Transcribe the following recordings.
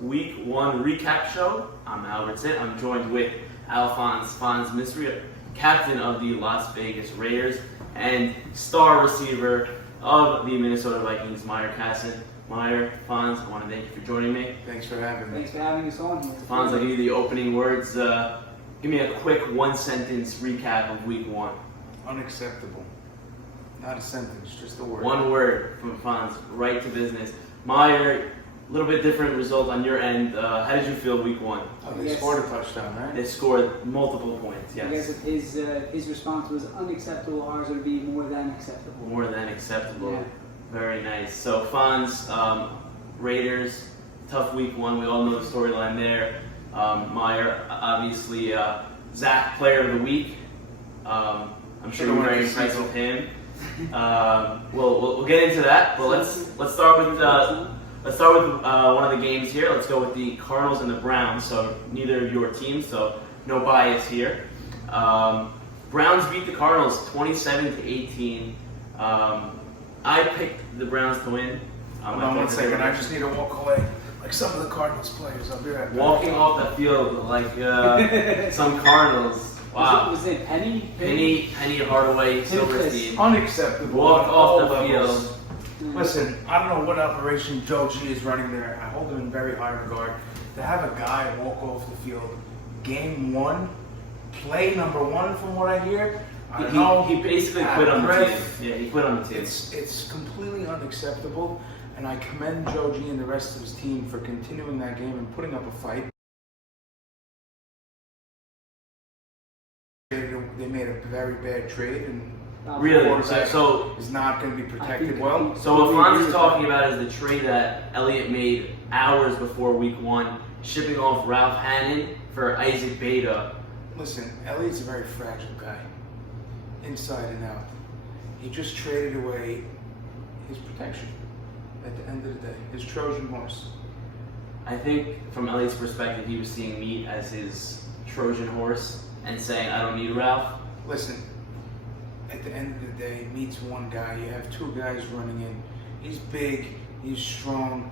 Week 1 recap show. I'm Albert Zitt. I'm joined with Alphonse Fonz Misri, captain of the Las Vegas Raiders and star receiver of the Minnesota Vikings, Meyer Fonz. Meyer, Fonz, I want to thank you for joining me. Thanks for having me. Thanks for having us on here. Fonz, I'll give you the opening words. Give me a quick one-sentence recap of Week 1. Unacceptable. Not a sentence, just a word. One word from Fonz, right to business. Meyer, a little bit different result on your end. How did you feel Week 1? Oh, they scored a touchdown, right? They scored multiple points, yes. I guess if his response was unacceptable, ours would be more than acceptable. More than acceptable. Yeah. Very nice. So Fonz, Raiders, tough Week 1. We all know the storyline there. Meyer, obviously, Zach, Player of the Week. I'm sure you're very impressed with him. We'll get into that, but let's start with one of the games here. Let's go with the Cardinals and the Browns. So neither of your teams, so no bias here. Browns beat the Cardinals 27-18. I picked the Browns to win. Hold on 1 second. I just need to walk away like some of the Cardinals players. I'll be right back. Walking off the field like some Cardinals. Wow. Was it Penny? Penny Hardaway, Silverstein. Unacceptable. Walk off the field. Listen, I don't know what operation Joe G is running there. I hold him in very high regard. To have a guy walk off the field, game 1, play number 1 from what I hear, He basically quit on the team. Yeah, he quit on the team. It's completely unacceptable, and I commend Joe G and the rest of his team for continuing that game and putting up a fight. They made a very bad trade, and really, so is not going to be protected well. So what Fonz is talking about is the trade that Elliott made hours before Week 1, shipping off Ralph Hannon for Isaac Beta. Listen, Elliott's a very fragile guy, inside and out. He just traded away his protection at the end of the day, his Trojan horse. I think from Elliott's perspective, he was seeing me as his Trojan horse and saying, I don't need Ralph. Listen, at the end of the day, Meat's one guy. You have 2 guys running in. He's big, he's strong.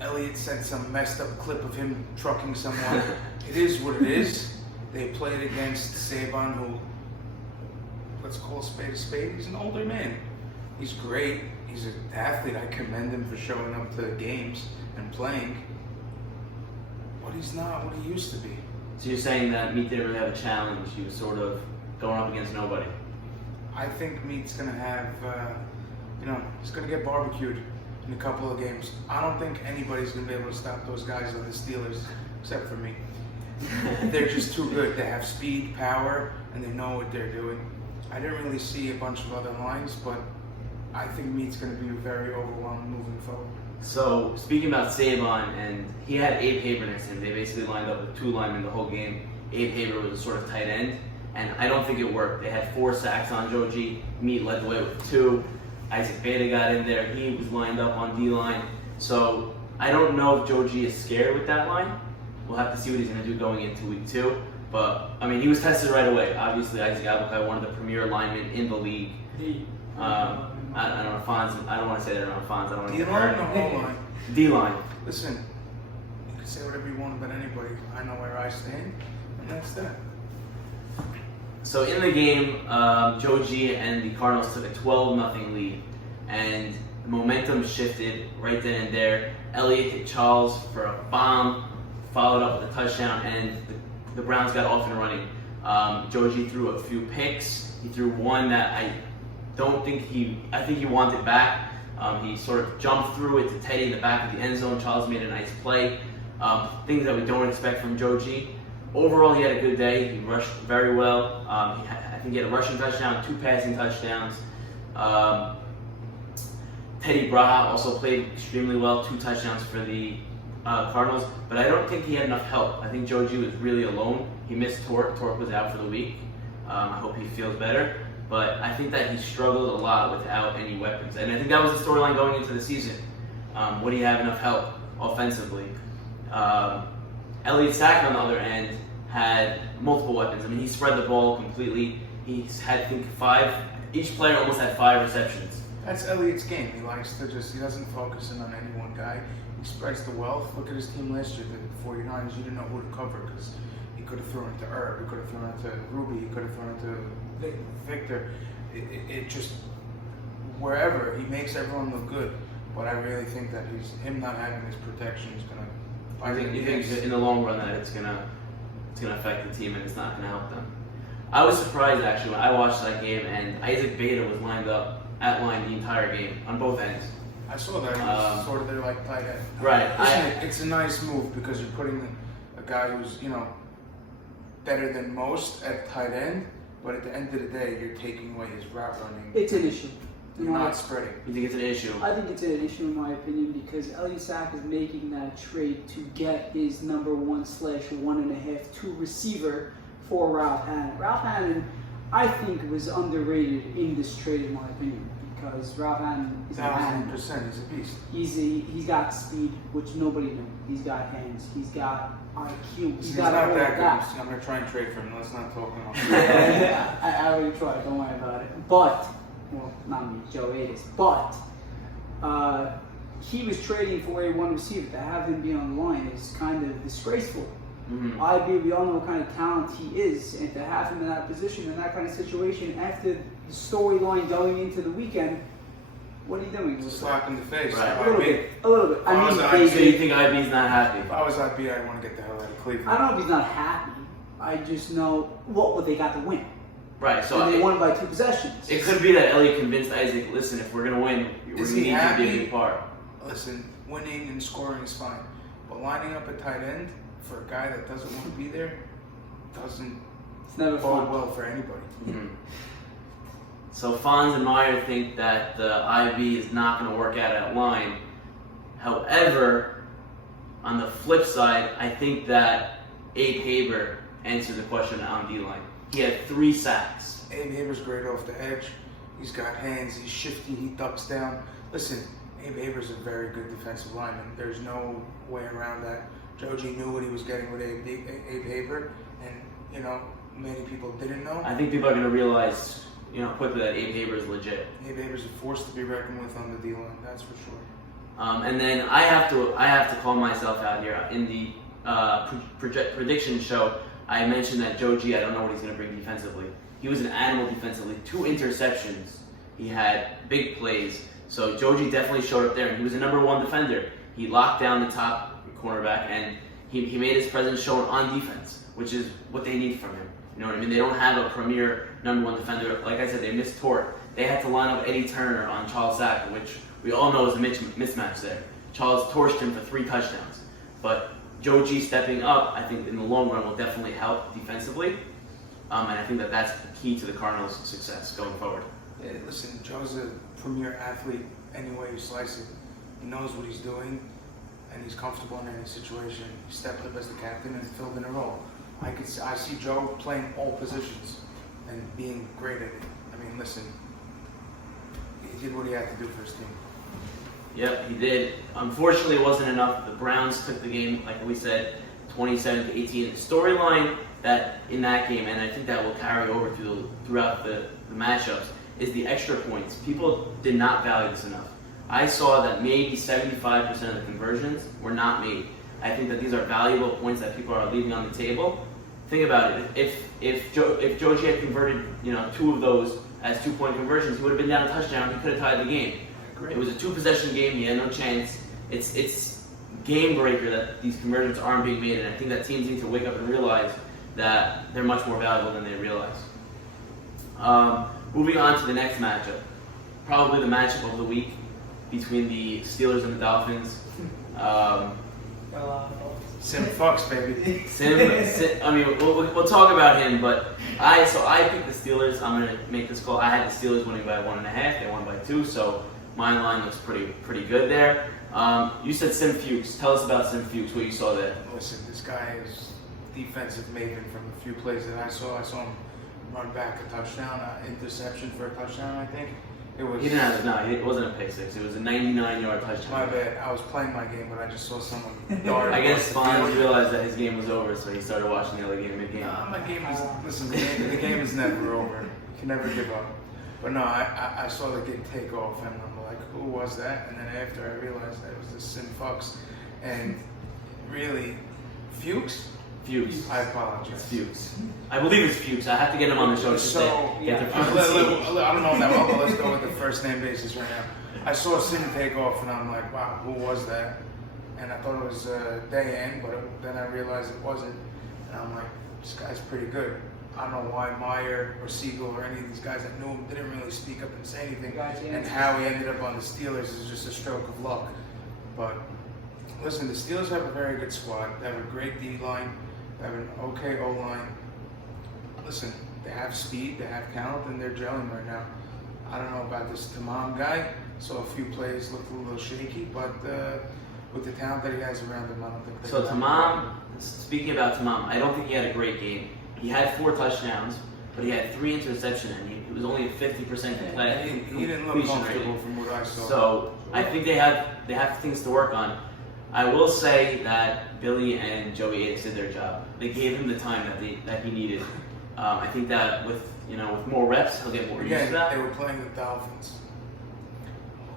Elliott sent some messed up clip of him trucking someone. It is what it is. They played against Saban, who, let's call a spade. He's an older man. He's great. He's an athlete. I commend him for showing up to games and playing. But he's not what he used to be. So you're saying that Meat didn't really have a challenge. He was sort of going up against nobody. I think Meat's going to have, he's going to get barbecued in a couple of games. I don't think anybody's going to be able to stop those guys on the Steelers, except for me. They're just too good. They have speed, power, and they know what they're doing. I didn't really see a bunch of other lines, but I think Meat's going to be very overwhelmed moving forward. So, speaking about Saban, and he had Abe Haber next to him. They basically lined up with 2 linemen the whole game. Abe Haber was a sort of tight end, and I don't think it worked. They had 4 sacks on Joe G. Meat led the way with 2. Isaac Beta got in there. He was lined up on D-line. So, I don't know if Joe G is scared with that line. We'll have to see what he's going to do going into Week 2. But, I mean, he was tested right away. Obviously, Isaac Abokai, one of the premier linemen in the league. I don't know, Fonz. I don't want to say that around Fonz. I don't want to D-line or O-line? D-line. Listen, you can say whatever you want about anybody. I know where I stand, and that's that. So in the game, Joe G and the Cardinals took a 12-0 lead, and the momentum shifted right then and there. Elliott hit Charles for a bomb, followed up with a touchdown, and the Browns got off and running. Joe G threw a few picks. He threw one that I think he wanted back. He sort of jumped through it to Teddy in the back of the end zone. Charles made a nice play. Things that we don't expect from Joe G. Overall, he had a good day. He rushed very well. I think he had a rushing touchdown, 2 passing touchdowns. Teddy Braha also played extremely well, 2 touchdowns for the Cardinals. But I don't think he had enough help. I think Joe G was really alone. He missed Torque. Torque was out for the week. I hope he feels better. But I think that he struggled a lot without any weapons. And I think that was the storyline going into the season. Would he have enough help offensively? Elliott Sack, on the other end, had multiple weapons. I mean, he spread the ball completely. He's had, I think, 5. Each player almost had 5 receptions. That's Elliott's game. He likes to he doesn't focus in on any one guy. He he spreads the wealth. Look at his team last year, the 49ers. You didn't know who to cover because he could have thrown it to Herb, he could have thrown it to Ruby, he could have thrown it to Victor. It just, wherever, he makes everyone look good. But I really think that him not having his protection is going to... You think in the long run that it's gonna affect the team and it's not gonna help them. I was surprised actually when I watched that game and Isaac Beta was lined up at line the entire game on both ends. I saw that. He was sort of there like tight end. Right. It's a nice move because you're putting a guy who's better than most at tight end, but at the end of the day, you're taking away his route running. It's an issue. You're not spreading. You think it's an issue? I think it's an issue in my opinion because Elliott Sack is making that trade to get his number 1/1.5 2 receiver for Ralph Hannon. Ralph Hannon, I think, was underrated in this trade in my opinion because Ralph Hannon is a man. 1,000%, he's a beast. He's got speed, which nobody knew. He's got hands. He's got IQ. He's not all that that. good. I'm gonna try and trade for him. Let's not talk about Yeah, I already tried. Don't worry about it. But, well, not me, Joe Adas. But he was trading for a one receiver. To have him be on the line is kind of disgraceful. We all know what kind of talent he is, and to have him in that position, in that kind of situation, after the storyline going into the weekend, what are you doing? It's a slap in the face. Right. A little bit. I mean, So you think IB's not happy? If I was IB, I'd want to get the hell out of Cleveland. I don't know if he's not happy. I just know what they got to win. Right. So and they won by 2 possessions. It could be that Elliott convinced Isaac, listen, if we're gonna win, we Is need he to be a happy? big part. Listen, winning and scoring is fine, but lining up at tight end for a guy that doesn't want to be there doesn't It's never bode fun. well for anybody. So Fonz and Meyer think that the IB is not going to work out at line. However, on the flip side, I think that Abe Haber answered the question on D-line. He had 3 sacks. Abe Haber's great off the edge. He's got hands. He's shifty. He ducks down. Listen, Abe Haber's a very good defensive lineman. There's no way around that. Joji knew what he was getting with Abe Haber, and many people didn't know. I think people are going to realize, quickly that Abe Haber is legit. Abe Haber's a force to be reckoned with on the D-line. That's for sure. And then I have to call myself out here in the prediction show. I mentioned that Joe G, I don't know what he's going to bring defensively. He was an animal defensively. 2 interceptions. He had big plays. So Joe G definitely showed up there, and he was a number 1 defender. He locked down the top cornerback, and he made his presence shown on defense, which is what they need from him. You know what I mean? They don't have a premier number 1 defender. Like I said, they missed Tort. They had to line up Eddie Turner on Charles Sack, which we all know is a mismatch there. Charles torched him for 3 touchdowns. But Joe G stepping up, I think in the long run will definitely help defensively. And I think that that's the key to the Cardinals' success going forward. Yeah, listen, Joe's a premier athlete any way you slice it. He knows what he's doing, and he's comfortable in any situation. He stepped up as the captain and filled in a role. I see Joe playing all positions and being great at it. I mean, listen, he did what he had to do for his team. Yep, he did. Unfortunately, it wasn't enough. The Browns took the game, like we said, 27-18. The storyline that in that game, and I think that will carry over throughout the matchups, is the extra points. People did not value this enough. I saw that maybe 75% of the conversions were not made. I think that these are valuable points that people are leaving on the table. Think about it. If Joji had converted 2 of those as 2-point conversions, he would have been down a touchdown. He could have tied the game. It was a 2-possession game. He had no chance. It's game breaker that these conversions aren't being made, and I think that teams need to wake up and realize that they're much more valuable than they realize. Moving on to the next matchup, probably the matchup of the week between the Steelers and the Dolphins. Sim Fox, baby. I mean, we'll talk about him, but I picked the Steelers. I'm gonna make this call. I had the Steelers winning by 1.5. They won by 2, so my line looks pretty good there. You said Sim Fuchs. Tell us about Sim Fuchs. What you saw there? Listen, this guy is defensive maven from the few plays that I saw. I saw him run back a touchdown, interception for a touchdown, I think. It wasn't a pick six. It was a 99-yard touchdown. My bad. I was playing my game, but I just saw someone dart. I guess Fonz realized that his game was over, so he started watching the other game mid-game. My game is, listen, the game is never over. You can never give up. But no, I saw the kid take off, and I'm like, who was that? And then after I realized that it was this Sim Fox, and really, Fuchs? Fuchs. I apologize. It's Fuchs. I believe it's Fuchs. I have to get him on the show to So, get the I pronunciation. don't know that well, but let's go with the first name basis right now. I saw Sim take off, and I'm like, wow, who was that? And I thought it was Dayan, but then I realized it wasn't. And I'm like, this guy's pretty good. I don't know why Meyer or Siegel or any of these guys that knew him didn't really speak up and say anything. And how he ended up on the Steelers is just a stroke of luck. But listen, the Steelers have a very good squad. They have a great D-line. They have an okay O-line. Listen, they have speed, they have talent, and they're gelling right now. I don't know about this Tamam guy. So a few plays looked a little shaky, but with the talent that he has around him, I don't think. So Tamam, speaking about Tamam, I don't think he had a great game. He had 4 touchdowns, but he had 3 interceptions, and he was only at 50% completion. He didn't look comfortable from what I saw. So I think they have things to work on. I will say that Billy and Joey Addix did their job. They gave him the time that he needed. I think that with more reps, he'll get more used to that. They were playing the Dolphins.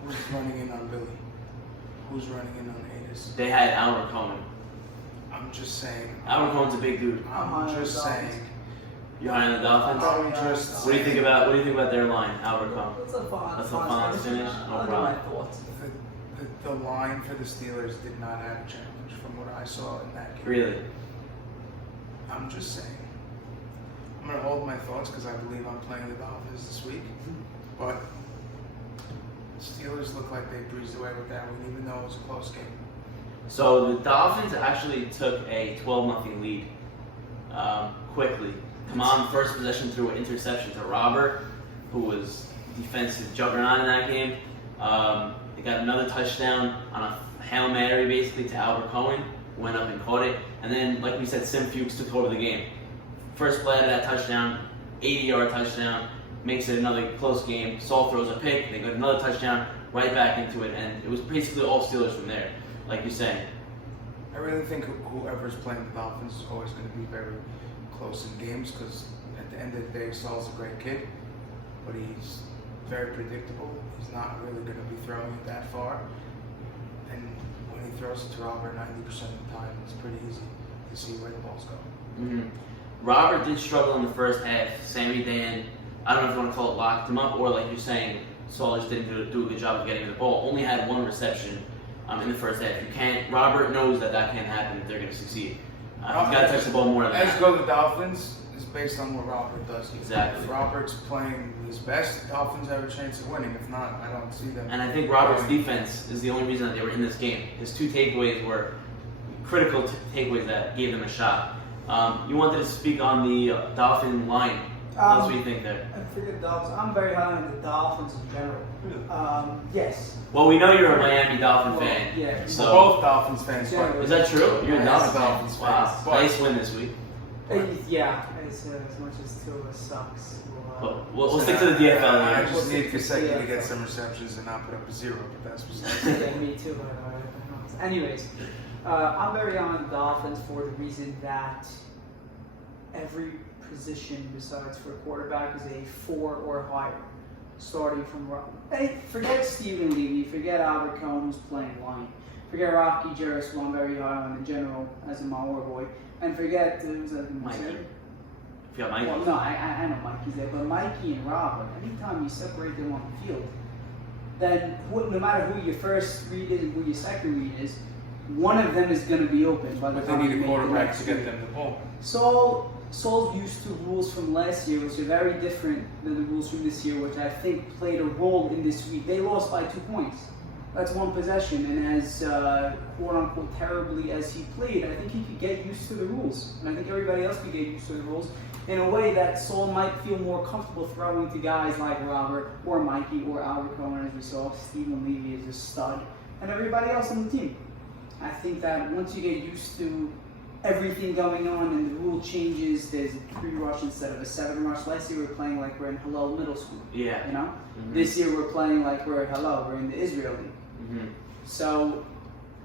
Who's running in on Billy? Who's running in on Addis? They had Albert Cohen. I'm just saying. Albert Cohen's a big dude. I'm just saying. You're high on the Dolphins? I'm just What do you think about their line, Albert Cohen? That's a fun. That's a fun finish. No I'll do problem. my thoughts. The line for the Steelers did not have a challenge from what I saw in that game. Really? I'm just saying. I'm going to hold my thoughts because I believe I'm playing the Dolphins this week. But Steelers look like they breezed away with that one, even though it was a close game. So the Dolphins actually took a 12-0 lead quickly. Tamam first possession threw an interception to Robert, who was defensive juggernaut in that game. They got another touchdown on a Hail Mary basically to Albert Cohen, went up and caught it. And then, like we said, Sim Fuchs took over the game. First play of that touchdown, 80-yard touchdown, makes it another close game. Saul throws a pick, they got another touchdown, right back into it, and it was basically all Steelers from there, like you're saying. I really think whoever's playing the Dolphins is always going to be very close in games because at the end of the day, Saul's a great kid, but he's very predictable. He's not really going to be throwing it that far. And when he throws it to Robert 90% of the time, it's pretty easy to see where the ball's going. Mm-hmm. Robert did struggle in the first half. Sammy Dan, I don't know if you want to call it locked him up, or like you're saying, Saul just didn't do a good job of getting him the ball. Only had 1 reception in the first half. You can't. Robert knows that can't happen if they're going to succeed. He's got to touch the ball more than As that. go the Dolphins is based on what Robert does. Exactly. If Robert's playing his best, the Dolphins have a chance of winning. If not, I don't see them. And I think Robert's defense is the only reason that they were in this game. His 2 takeaways were critical takeaways that gave them a shot. You wanted to speak on the Dolphin line. What do you think there? I forget the Dolphins. I'm very high on the Dolphins in general. Yes. Well, we know you're a Miami Dolphin Well, fan. yeah. We're So both Dolphins fans. Yeah, but is that true? You're a Yes. Dolphins fan. Wow. But- Nice win this week. Yeah, as much as two of us sucks. But we'll stick to the DFL I here. just need Kaseki to Yeah. get some receptions and not put up a 0, but that's besides. Yeah, me too. Anyways, I'm very on the Dolphins for the reason that every position besides for a quarterback is a 4 or higher, starting from hey, forget Stephen Levy, forget Albert Cohen who's playing line, forget Rocky Juris, who I'm very high on in general as a Mauer boy, and forget who's that? Mikey. If you got Mikey. Well, no, I know Mikey's there, but Mikey and Robert, anytime you separate them on the field, then no matter who your first read is and who your second read is, one of them is going to be open by the But they time need you a make the quarterback next to get read. them the ball. Saul's used to rules from last year, which are very different than the rules from this year, which I think played a role in this week. They lost by 2 points. That's 1 possession, and as quote-unquote terribly as he played, I think he could get used to the rules. And I think everybody else could get used to the rules in a way that Saul might feel more comfortable throwing to guys like Robert or Mikey or Albert Cohen, as we saw. Stephen Levy is a stud, and everybody else on the team. I think that once you get used to everything going on and the rule changes, there's a 3 rush instead of a 7 rush. Last year we were playing like we're in Hillel Middle School. Yeah. You know? Mm-hmm. This year we're playing like we're at Hillel, we're in the Israel League. Mm-hmm. So,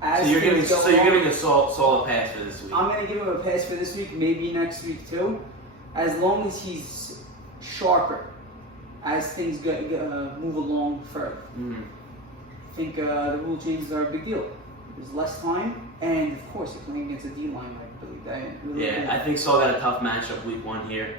So you're giving the Saul a pass for this week. I'm going to give him a pass for this week, maybe next week too, as long as he's sharper as as things move along further. Mhm. I think the rule changes are a big deal. There's less time, and of course, you're playing against a D line like Billy Day. Yeah, I think Saul got a tough matchup week 1 here.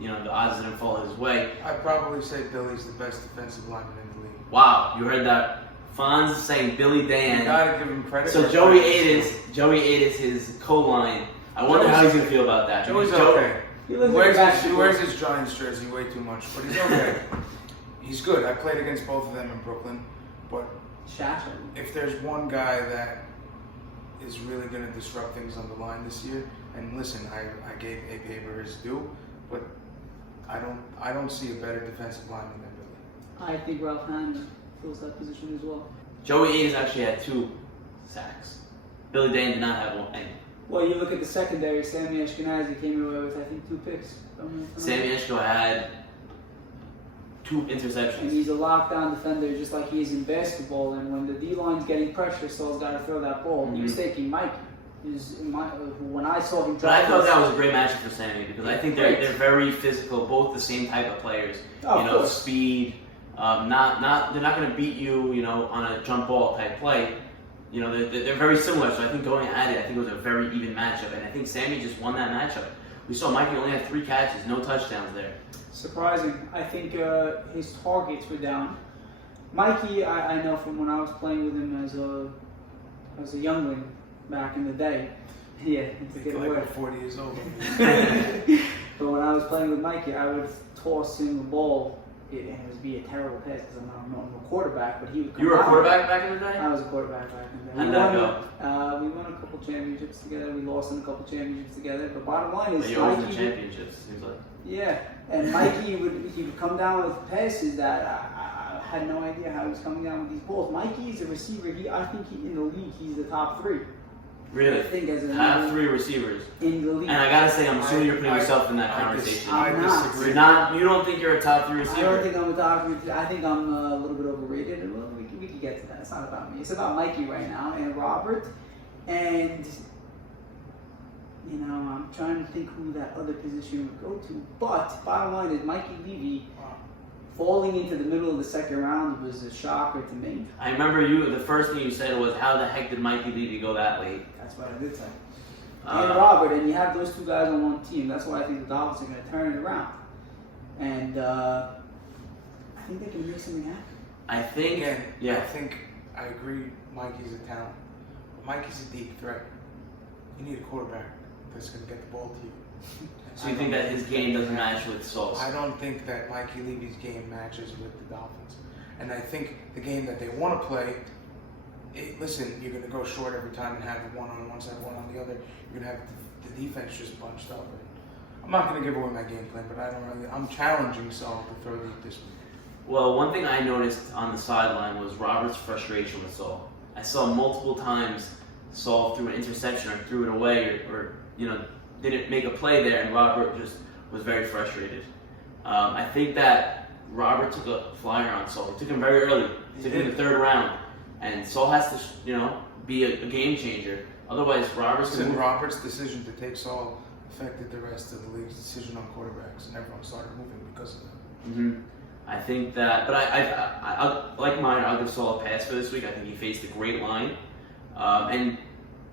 The odds didn't fall his way. I'd probably say Billy's the best defensive lineman in the league. Wow, you heard that? Fonz is saying Billy You Day. gotta give him credit. So for Joey practice. Ate is his co-line. I wonder how he's gonna feel about that. Joey's Joe- okay. He He lives he wears his Giants jersey way too much, but he's okay. He's good. I played against both of them in Brooklyn, but Shasha. if there's one guy that is really going to disrupt things on the line this year, and listen, I gave A. Paper his due, but I don't see a better defensive lineman than Billy. I think Ralph Hahn fills that position as well. Joey A's actually had 2 sacks. Billy Day did not have any. Well, you look at the secondary. Sammy Ashkenazi came away with, I think, 2 picks. Sammy Eshko had 2 And interceptions. he's a lockdown defender, just like he is in basketball. And when the D line's getting pressure, Saul's got to throw that ball. He was taking Mike. When I saw him, But I thought that was a great matchup for Sammy because I think Great. they're very physical, both the same type of players. Oh, of course. Speed. They're not going to beat you, on a jump ball type play. They're very similar. So I think going at it, I think it was a very even matchup, and I think Sammy just won that matchup. We saw Mikey only had 3 catches, no touchdowns there. Surprising. I think his targets were down. Mikey, I know from when I was playing with him as a youngling back in the day. Yeah, to get Like away. we're 40 years old. But when I was playing with Mikey, I would toss him the ball, and it would be a terrible pass because I'm not a quarterback. But he would come You were a down. quarterback back in the day? I was a quarterback back in the day. How'd that go? We won a couple championships together. We lost in a couple championships together. But bottom line is, But you always win Mikey. championships, seems like. Yeah, and Mikey would come down with passes that I had no idea how he was coming down with these balls. Mikey is a receiver. I think in the league he's the top 3. Really? I think as a Top 3 receivers. in the league. And I gotta say, I'm assuming you're putting I- yourself in that I conversation. I I'm not. disagree. You're not. You don't think you're a top 3 I receiver? don't think I'm a top 3. I think I'm a little bit overrated. And well, we can get to that. It's not about me. It's about Mikey right now and Robert. And I'm trying to think who that other position would go to. But bottom line is, Mikey Levy falling into the middle of the second round was a shocker to me. I remember the first thing you said was, "How the heck did Mikey Levy go that late?" That's what I did say. And Robert, and you have those 2 guys on one team. That's why I think the Dolphins are going to turn it around. And I think they can make something happen. I think. Again, Yeah. I think I agree Mikey's a talent. But Mikey's a deep threat. You need a quarterback that's going to get the ball to you. So you think that his game doesn't match with Saul's? I don't think that Mikey Levy's game matches with the Dolphins. And I think the game that they want to play, listen, you're going to go short every time and have one on one side, one on the other. You're going to have the defense just bunched up. I'm not going to give away my game plan, but I'm challenging Saul to throw this week. Well, one thing I noticed on the sideline was Robert's frustration with Saul. I saw multiple times Saul threw an interception or threw it away or didn't make a play there, and Robert just was very frustrated. I think that Robert took a flyer on Saul. He took him very early. He took him in the 3rd round, and Saul has to, be a game changer. Otherwise, Robert's going to Robert's decision to take Saul affected the rest of the league's decision on quarterbacks, and everyone started moving because of that. Mm-hmm. I think that, but I like mine. I'll give Saul a pass for this week. I think he faced a great line, and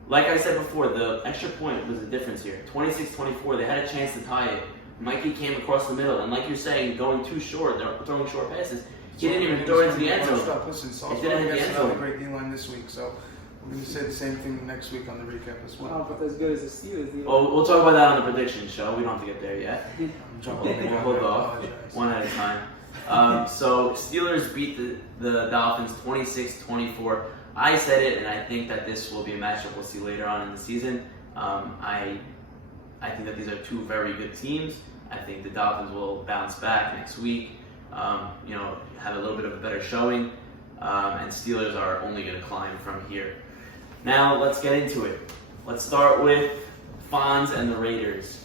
like I said before, the extra point was the difference here. 26-24, they had a chance to tie it. Mikey came across the middle, and like you're saying, going too short, they're throwing short passes. He didn't even throw it into the end zone. Listen, Saul's It didn't hit the against end another zone. great D-line this week, so we're going to say the same thing next week on the recap as well. Well, but as good as the Steelers. Well, we'll talk about that on the prediction show. We don't have to get there yet. I'm jumping the We'll gun, hold I off apologize. one at a time. So Steelers beat the Dolphins 26-24. I said it, and I think that this will be a matchup we'll see later on in the season. I think that these are 2 very good teams. I think the Dolphins will bounce back next week. Have a little bit of a better showing, and Steelers are only going to climb from here. Now let's get into it. Let's start with Fonz and the Raiders.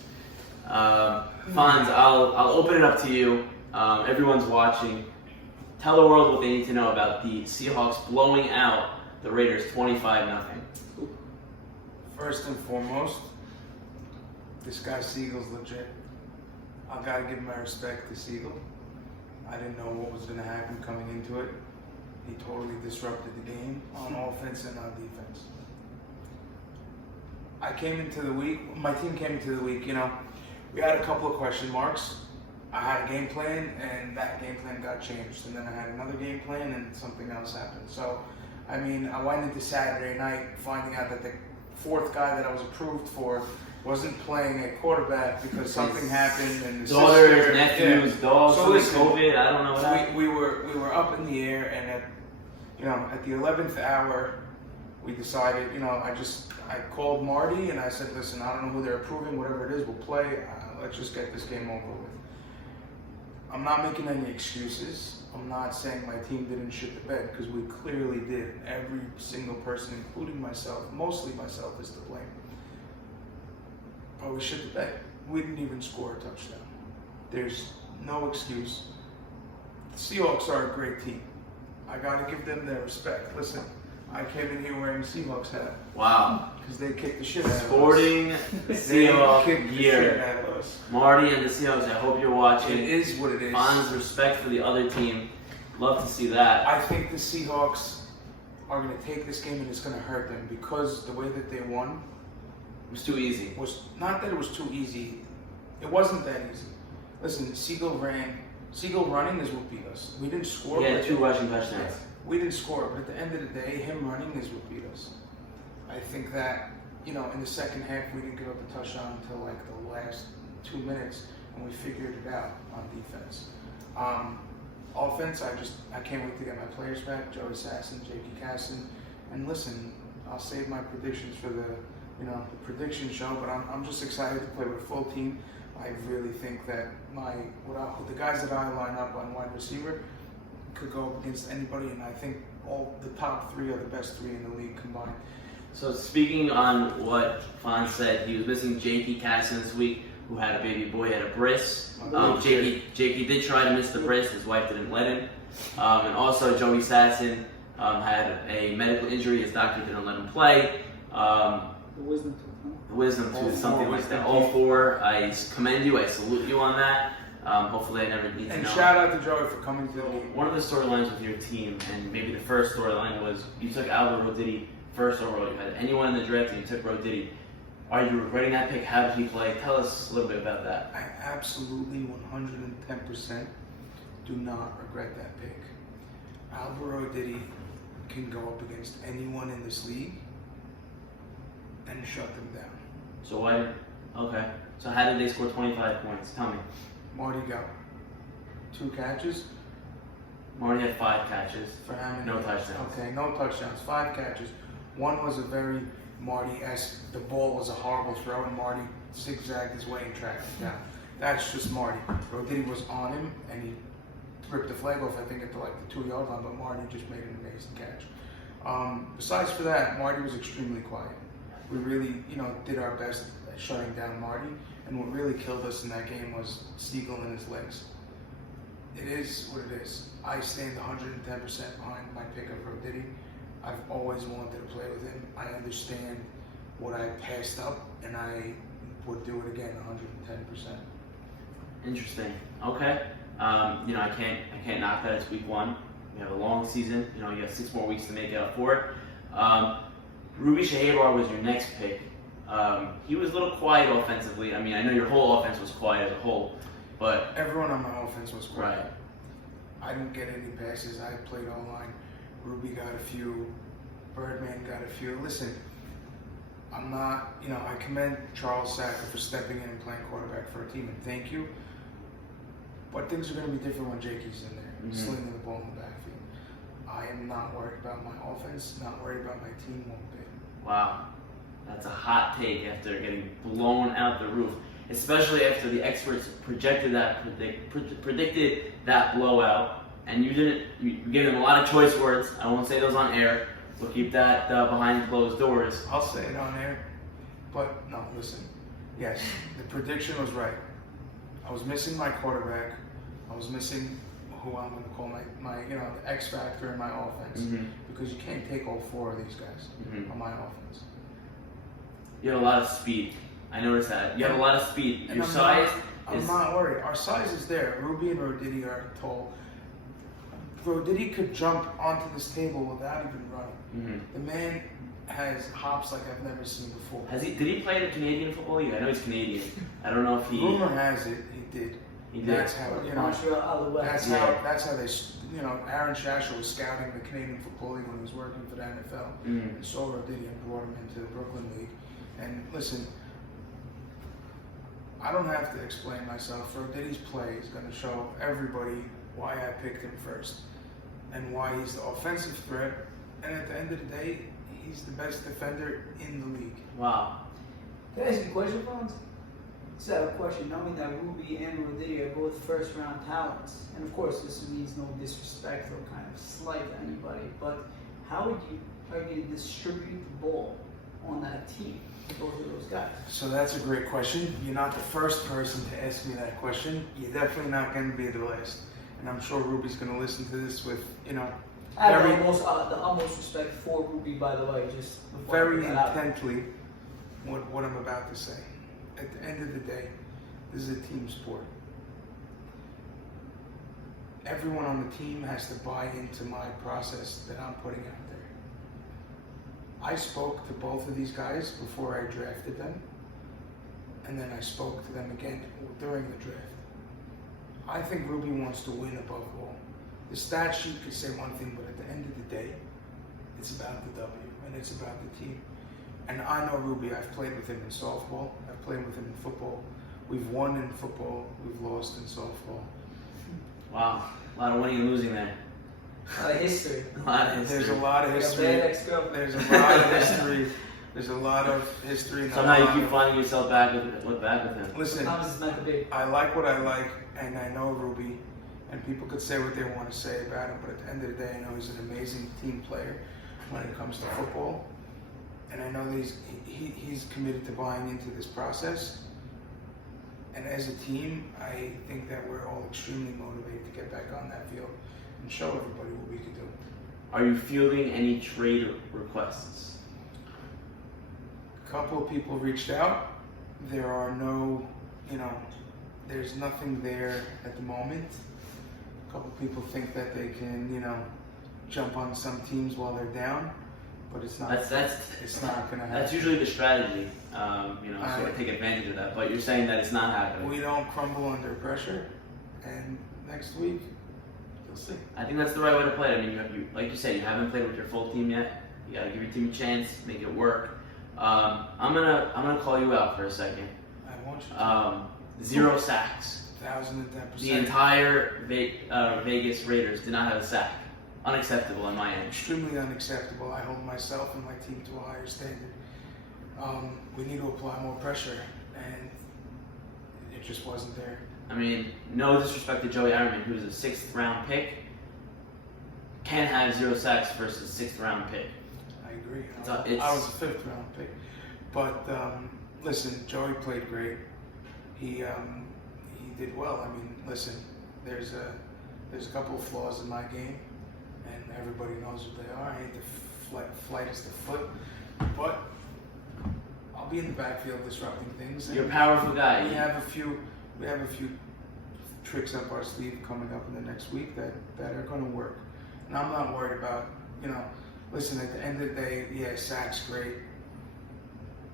Fonz, I'll open it up to you. Everyone's watching. Tell the world what they need to know about the Seahawks blowing out the Raiders 25-0. First and foremost, this guy Siegel's legit. I gotta give my respect to Siegel. I didn't know what was going to happen coming into it. He totally disrupted the game on offense and on defense. I came into the week, my team came into the week, we had a couple of question marks. I had a game plan, and that game plan got changed. And then I had another game plan, and something else happened. So, I went into Saturday night finding out that the fourth guy that I was approved for wasn't playing at quarterback because something happened. And the daughters, nephews, dogs, so listen, COVID, I don't know what happened. We were up in the air, and at the 11th hour, we decided, I called Marty and I said, listen, I don't know who they're approving, whatever it is, we'll play. Let's just get this game over with. I'm not making any excuses. I'm not saying my team didn't shit the bed, because we clearly did. Every single person, including myself, mostly myself, is to blame. But we shit the bed. We didn't even score a touchdown. There's no excuse. The Seahawks are a great team. I got to give them their respect. Listen, I came in here wearing a Seahawks hat. Wow. Because they kicked the shit out of us. Sporting Seahawks year. Marty and the Seahawks, I hope you're watching. It is what it is. Fonz, respect for the other team. Love to see that. I think the Seahawks are going to take this game and it's going to hurt them, because the way that they won It was too easy. was not that it was too easy. It wasn't that easy. Listen, Siegel running is what beat us. We didn't score. He had but 2 rushing touchdowns. we didn't score, but at the end of the day, him running is what beat us. I think that, in the second half, we didn't give up a touchdown until like the last 2 minutes, and we figured it out on defense. Offense, I can't wait to get my players back, Joey Sasson, J.P. Casson, and listen, I'll save my predictions for the prediction show, but I'm just excited to play with a full team. I really think that the guys that I line up on wide receiver could go up against anybody, and I think all the top 3 are the best 3 in the league combined. So speaking on what Fonz said, he was missing J.P. Casson this week, who had a baby boy, had a bris. J.P. did try to miss the bris, his wife didn't let him. And also Joey Sasson had a medical injury, his doctor didn't let him play. The wisdom tooth, something like that. All 4, I commend you, I salute you on that. Hopefully I never need to know. And shout out to Joey for coming to the game. One of the storylines with your team, and maybe the first storyline, was you took Alvaro Roditi first overall. You had anyone in the draft and you took Roditi. Are you regretting that pick? How did he play? Tell us a little bit about that. I absolutely 110% do not regret that pick. Alvaro Roditi can go up against anyone in this league and shut them down. So why? Okay. So how did they score 25 points? Tell me. Marty got 2 catches. Marty had 5 catches. For how many? No touchdowns. Okay, no touchdowns. 5 catches. One was a very Marty-esque. The ball was a horrible throw, and Marty zigzagged his way and tracked him down. That's just Marty. Roditi was on him, and he ripped the flag off, I think, at the 2-yard line, but Marty just made an amazing catch. Besides for that, Marty was extremely quiet. We really, did our best at shutting down Marty, and what really killed us in that game was Siegel and his legs. It is what it is. I stand 110% behind my pick of Roditi. I've always wanted to play with him. I understand what I passed up, and I would do it again 110%. Interesting. Okay. I can't knock that. It's week 1. We have a long season. You got 6 more weeks to make it up for it. Ruby Shahabar was your next pick. He was a little quiet offensively. I know your whole offense was quiet as a whole, but everyone on my offense was quiet. Right. I didn't get any passes. I played online. Ruby got a few. Birdman got a few. Listen, I'm not, I commend Charles Sacker for stepping in and playing quarterback for a team, and thank you. But things are going to be different when Jakey's in there, slinging the ball in the backfield. I am not worried about my offense, not worried about my team one bit. Wow. That's a hot take after getting blown out the roof, especially after the experts predicted that blowout. And you didn't. You gave them a lot of choice words. I won't say those on air. We'll keep that behind closed doors. I'll say it on air. But no, listen. Yes, the prediction was right. I was missing my quarterback. I was missing who I'm going to call my the X factor in my offense, because you can't take all 4 of these guys on my offense. You have a lot of speed. I noticed that. You have a lot of speed. And Your size. I'm not worried. Our size is there. Ruby and Roditi are tall. Roditi could jump onto this table without even running. The man has hops like I've never seen before. Did he play the Canadian Football League? I know he's Canadian. I don't know if he. Rumor has it he did. He did. That's how Montreal out of the West. That's how they. Aaron Shasher was scouting the Canadian Football League when he was working for the NFL. And saw Roditi and brought him into the Brooklyn League. And listen, I don't have to explain myself. Roditi's play is going to show everybody why I picked him first and why he's the offensive threat. And at the end of the day, he's the best defender in the league. Wow. Can I ask you a question, Fonz? So I have a question. Knowing that Ruby and Roditi are both first-round talents, and of course this means no disrespect or kind of slight to anybody, but how would you argue to distribute the ball on that team to both of those guys? So that's a great question. You're not the first person to ask me that question. You're definitely not going to be the last. And I'm sure Ruby's going to listen to this with, I have the utmost respect for Ruby, by the way, just very intently what I'm about to say. At the end of the day, this is a team sport. Everyone on the team has to buy into my process that I'm putting out there. I spoke to both of these guys before I drafted them, and then I spoke to them again during the draft. I think Ruby wants to win above all. The stat sheet could say one thing, but at the end of the day, it's about the W, and it's about the team. And I know Ruby. I've played with him in softball. I've played with him in football. We've won in football. We've lost in softball. Wow. A lot of winning and losing there. A lot of history. There's a lot of history. There's a lot of history. There's a lot of history. Somehow you keep finding yourself back with him. Listen, I like what I like, and I know Ruby, and people could say what they want to say about him, but at the end of the day, I know he's an amazing team player when it comes to football. And I know that he's committed to buying into this process. And as a team, I think that we're all extremely motivated to get back on that field and show everybody what we can do. Are you fielding any trade requests? A couple of people reached out. There are no, there's nothing there at the moment. A couple of people think that they can, jump on some teams while they're down. But it's not. It's not going to happen. That's usually the strategy, sort of take advantage of that. But you're saying that it's not happening. We don't crumble under pressure, and next week, you'll see. I think that's the right way to play it. I mean, you like you said, you haven't played with your full team yet. You got to give your team a chance, make it work. I'm gonna call you out for a second. I want you to. 0 sacks. 1,010%. The entire Vegas Raiders did not have a sack. Unacceptable on my end. Extremely unacceptable. I hold myself and my team to a higher standard. We need to apply more pressure, and it just wasn't there. I mean, no disrespect to Joey Ironman, who's a 6th round pick, can have 0 sacks versus a 6th round pick. I agree. I was a 5th round pick, but listen, Joey played great. He did well. I mean, listen, there's a couple of flaws in my game. And everybody knows what they are. I hate the flightest of foot, but I'll be in the backfield disrupting things. You're a powerful guy. We have a few tricks up our sleeve coming up in the next week that are going to work. And I'm not worried about, listen, at the end of the day, yeah, sack's great,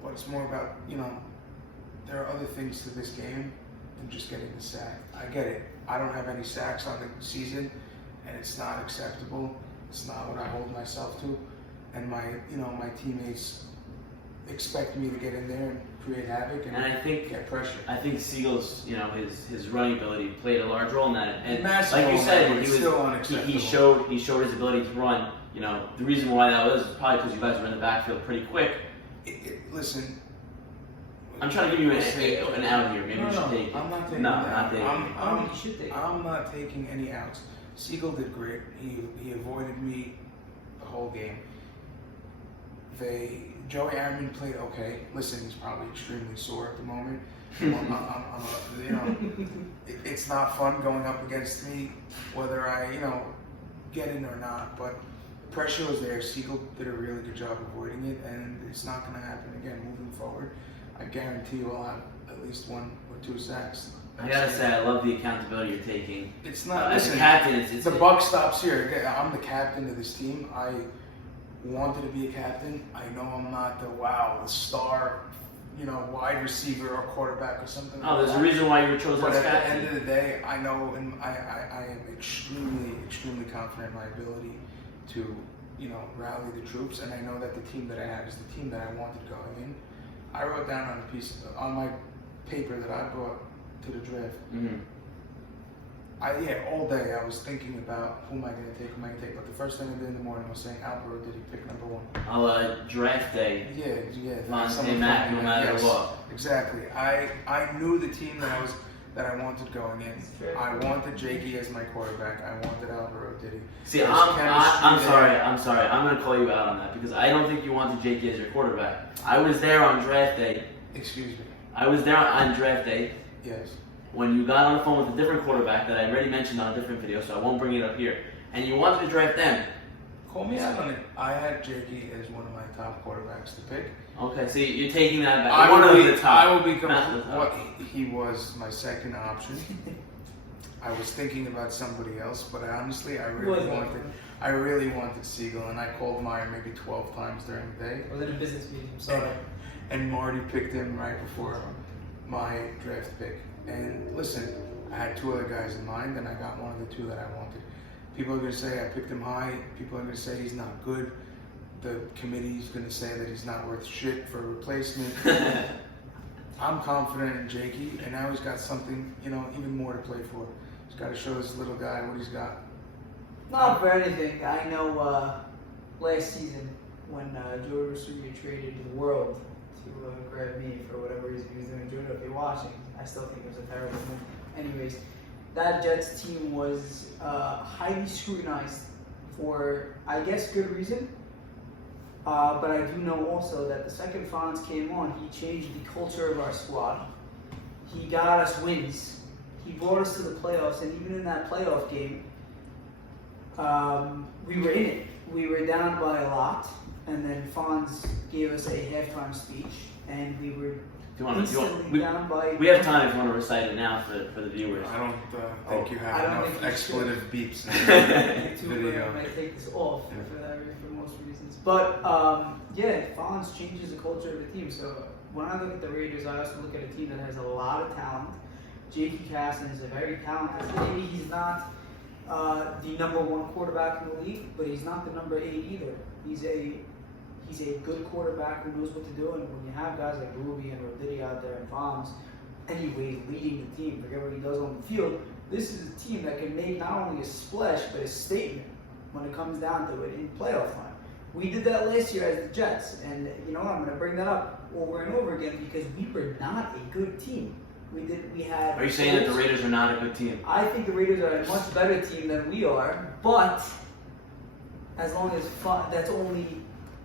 but it's more about, there are other things to this game than just getting the sack. I get it. I don't have any sacks on the season. And it's not acceptable. It's not what I hold myself to. And my teammates expect me to get in there and create havoc and I think get pressure. I think Siegel's, his running ability played a large role in that. And massive like you said, he showed his ability to run. The reason why that was probably because you guys were in the backfield pretty quick. Listen. I'm trying to give you an out here. Maybe you should take it. I'm not taking I'm not taking any outs. Siegel did great. He avoided me the whole game. Joey Ironman played okay. Listen, he's probably extremely sore at the moment. It's not fun going up against me, whether I get in or not. But the pressure was there. Siegel did a really good job avoiding it, and it's not going to happen again moving forward. I guarantee you I'll have at least 1 or 2 sacks I gotta say, I love the accountability you're taking. It's not. As a Listen, captain, it's the buck stops here. I'm the captain of this team. I wanted to be a captain. I know I'm not the star, wide receiver or quarterback or something. Oh, there's a reason why you were chosen But as at the captain. end of the day, I know, and I am extremely, extremely confident in my ability to, rally the troops. And I know that the team that I have is the team that I wanted going in. I wrote down on my paper that I brought to the draft. Mm-hmm. All day I was thinking about who am I going to take, But the first thing I did in the morning was saying, Albert, did he pick number 1? Draft day. Yeah. Fonz came back no matter what. Exactly. I knew the team that I wanted going in. I wanted Jakey as my quarterback. I wanted Albert Diddy. See, I'm sorry. I'm going to call you out on that because I don't think you wanted Jakey as your quarterback. I was there on draft day. Excuse me. I was there on draft day. Yes. When you got on the phone with a different quarterback that I already mentioned on a different video, so I won't bring it up here, and you wanted to draft them. Call me out on it. I had Jakey as one of my top quarterbacks to pick. Okay, so you're taking that back. I will be not he was my second option. I was thinking about somebody else, but I really wanted Siegel, and I called Meyer maybe 12 times during the day. Was it a business meeting? I'm sorry. And Marty picked him right before my draft pick. And listen, I had 2 other guys in mind, and I got one of the 2 that I wanted. People are going to say I picked him high. People are going to say he's not good. The committee's going to say that he's not worth shit for a replacement. I'm confident in Jakey, and now he's got something, even more to play for. He's got to show this little guy what he's got. Not for anything. I know last season when Joe Rusugia traded the world to grab me for whatever reason he was doing. Joe, if you're watching, I still think it was a terrible move. Anyways, that Jets team was highly scrutinized for, I guess, good reason. But I do know also that the second Fonz came on, he changed the culture of our squad. He got us wins. He brought us to the playoffs, and even in that playoff game, we were in it. We were down by a lot, and then Fonz gave us a halftime speech, and we were instantly down by... We have time if you want to recite it now for the viewers. I don't think you have enough expletive beeps in YouTube the video. I might take this off for most reasons. But, Fonz changes the culture of the team. So when I look at the Raiders, I also look at a team that has a lot of talent. J.K. Caston is a very talented. Maybe he's not the number 1 quarterback in the league, but he's not the number 8 either. He's a good quarterback who knows what to do, and when you have guys like Ruby and Roditi out there and Fonz, anyways, leading the team, forget what he does on the field, this is a team that can make not only a splash, but a statement when it comes down to it in playoff time. We did that last year as the Jets, and I'm going to bring that up over and over again because we were not a good team. Are you saying that the Raiders are not a good team? I think the Raiders are a much better team than we are, but as long as that's only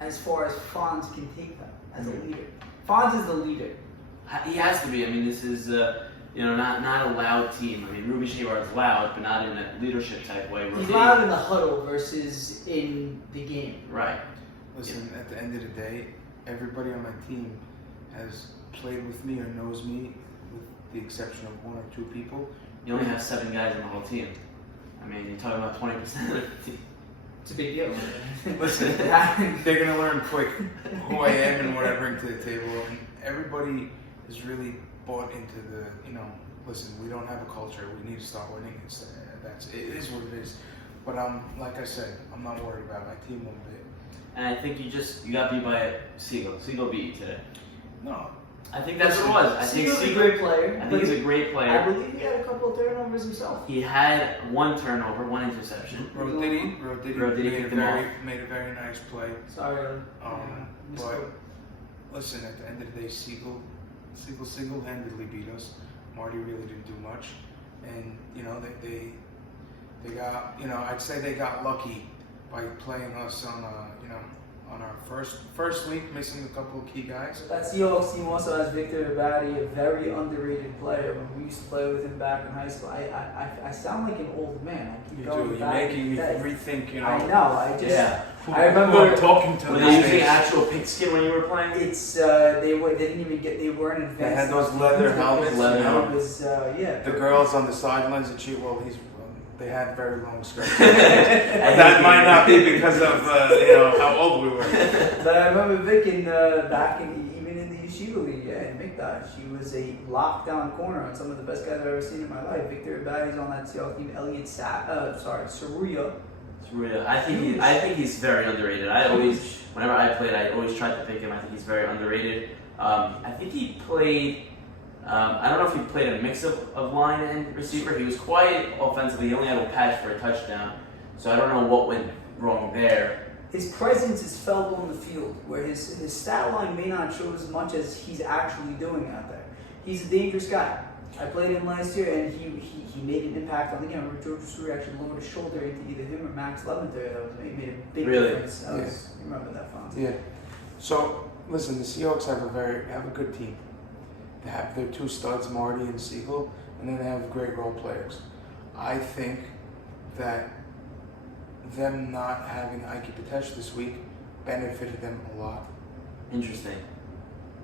as far as Fonz can take them as a leader. Fonz is the leader. He has to be. I mean, this is not a loud team. I mean, Ruby Shavar is loud, but not in a leadership type way. He's loud in the huddle versus in the game. Right. Listen, at the end of the day, everybody on my team has played with me or knows me, with the exception of 1 or 2 people. You only have 7 guys on the whole team. I mean, you're talking about 20% of the team. It's a big deal. Listen, they're going to learn quick who I am and what I bring to the table. And everybody is really bought into the, listen, we don't have a culture. We need to start winning. It is what it is. But like I said, I'm not worried about my team one bit. And I think you got beat by Siegel. Siegel beat you today. No. I think that's what it was. I think Siegel's a great player. I think he's a great player. I believe he had a couple of turnovers himself. He had 1 turnover, 1 interception. Roditi made a very nice play. Sorry. But listen, at the end of the day, Siegel single-handedly beat us. Marty really didn't do much, and they got I'd say they got lucky by playing us on on our first week, missing a couple of key guys. That Seahawks team also has Victor Abadi, a very underrated player. When we used to play with him back in high school, I sound like an old man. I keep You going do. You're back making me that- rethink. You know. I know. I just. Yeah. I remember I'm talking to Were them they these using days. actual pigskin when you were playing? It's they didn't even get, they weren't advanced. They had those leather helmets. Leather It helmets. was yeah. The girls on the sidelines and they had very long skirts. And That might not be because of how old we were. But I remember Vic back even in the Yeshiva League in Mikdash, she was a lockdown corner on some of the best guys I've ever seen in my life. Victor Abadi's on that Seahawks team. Elliot Saruya. I think he's very underrated. Whenever I played, I always tried to pick him. I think he's very underrated. I think he played. I don't know if he played a mix of line and receiver. He was quiet offensively. He only had a patch for a touchdown, so I don't know what went wrong there. His presence is felt on the field, where his stat line may not show as much as he's actually doing out there. He's a dangerous guy. I played him last year, and he made an impact on the game. I remember George Stewart actually lowered his shoulder into either him or Max Leventhal. He made a big difference. You remember that, Fonz? Yeah. So listen, the Seahawks have a good team. They have their two studs, Marty and Siegel, and then they have great role players. I think that them not having Ike Patesh this week benefited them a lot. Interesting.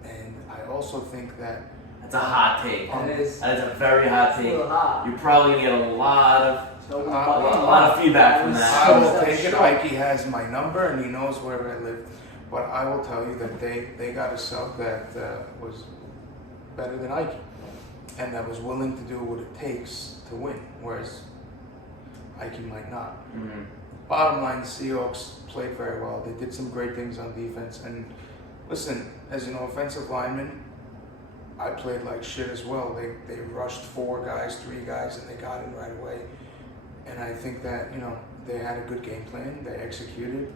And I also think that That's a hot take. That is That is a very hot a take. little hot. You're probably gonna get a lot of So, a lot of feedback from that. I will take it. Ike has my number and he knows where I live. But I will tell you that they got a sub that was better than Ike, and that was willing to do what it takes to win, whereas Ike might not. Mm-hmm. Bottom line, the Seahawks played very well. They did some great things on defense. And listen, as an offensive lineman, I played like shit as well. They rushed 4 guys, 3 guys, and they got in right away. And I think that, they had a good game plan. They executed,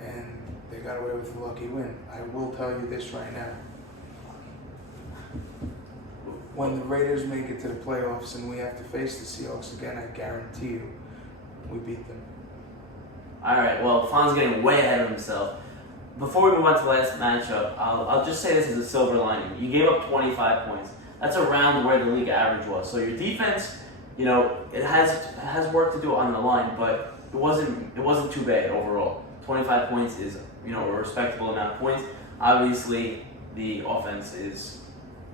and they got away with a lucky win. I will tell you this right now. When the Raiders make it to the playoffs and we have to face the Seahawks again, I guarantee you we beat them. All right. Well, Fonz getting way ahead of himself. Before we move on to the last matchup, I'll just say this as a silver lining. You gave up 25 points. That's around where the league average was. So your defense, it has work to do on the line, but it wasn't too bad overall. 25 points is a respectable amount of points. Obviously, the offense is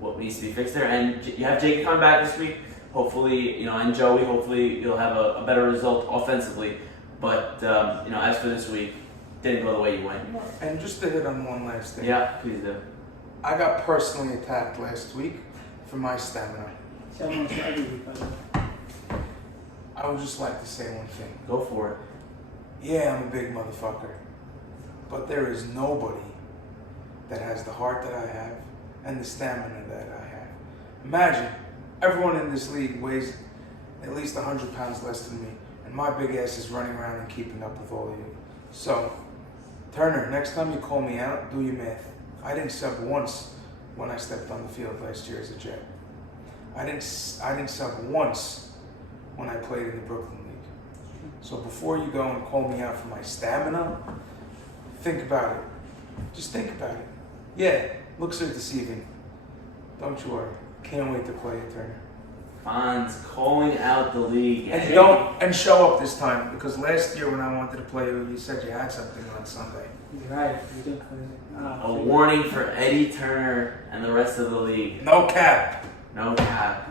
what needs to be fixed there, and you have Jake coming back this week. Hopefully, and Joey. Hopefully, you'll have a better result offensively. But as for this week, didn't go the way you went. And just to hit on one last thing. Yeah, please do. I got personally attacked last week for my stamina. I would just like to say one thing. Go for it. Yeah, I'm a big motherfucker. But there is nobody that has the heart that I have and the stamina that I have. Imagine, everyone in this league weighs at least 100 pounds less than me, and my big ass is running around and keeping up with all of you. So, Turner, next time you call me out, do your math. I didn't sub once when I stepped on the field last year as a Jet. I didn't sub once when I played in the Brooklyn League. So before you go and call me out for my stamina, think about it. Just think about it. Yeah, looks are deceiving. Don't you worry. Can't wait to play it, Turner. Fonz calling out the league. And show up this time, because last year when I wanted to play you said you had something on Sunday. You're right. A warning for Eddie Turner and the rest of the league. No cap. No cap.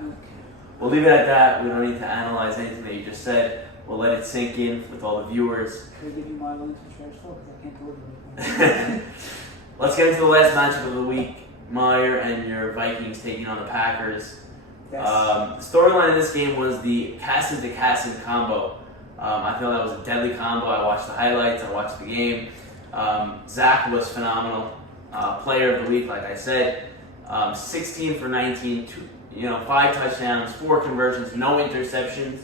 We'll leave it at that. We don't need to analyze anything that you just said. We'll let it sink in with all the viewers. Can I give you my link to trash talk? Because I can't deliver it. Let's get into the last matchup of the week. Meyer and your Vikings taking on the Packers. Yes. The storyline in this game was the Casson to Casson combo. I feel that was a deadly combo. I watched the highlights. I watched the game. Zach was phenomenal. Player of the week, like I said. 16 for 19, 5 touchdowns, 4 conversions, no interceptions.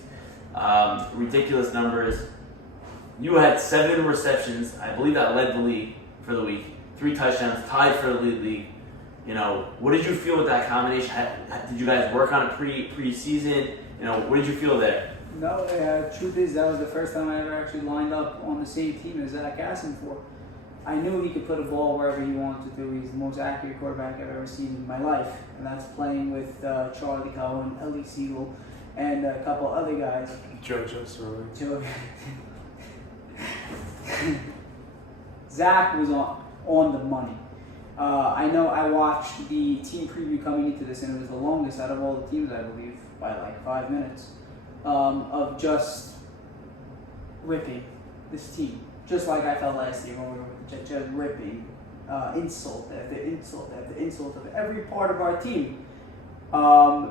Ridiculous numbers. You had 7 receptions. I believe that led the league for the week. 3 touchdowns, tied for the league. What did you feel with that combination? Did you guys work on it pre-season? What did you feel there? No, truth is that was the first time I ever actually lined up on the same team as Zach Casson for. I knew he could put a ball wherever he wanted to. He's the most accurate quarterback I've ever seen in my life, and that's playing with Charlie Cohen, Ellie Siegel, and a couple other guys. Jojo Sorry. Zach was on the money. I know I watched the team preview coming into this, and it was the longest out of all the teams, I believe, by like 5 minutes, of just ripping this team. Just like I felt last year when we were just ripping insult after insult after insult of every part of our team.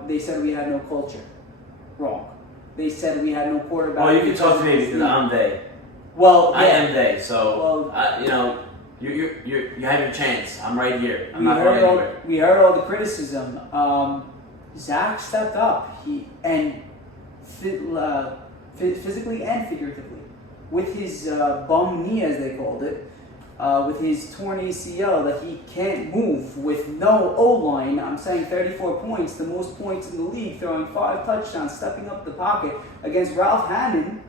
They said we had no culture. Wrong. They said we had no quarterback. Well, you can talk to me because I'm they. Well, yeah. I am they. So, Well, you know, you have your chance. I'm right here. I'm not going anywhere. We heard all the criticism. Zach stepped up. Physically and figuratively. With his bum knee, as they called it, with his torn ACL that he can't move, with no O-line. I'm saying 34 points, the most points in the league, throwing 5 touchdowns, stepping up the pocket against Ralph Hannon,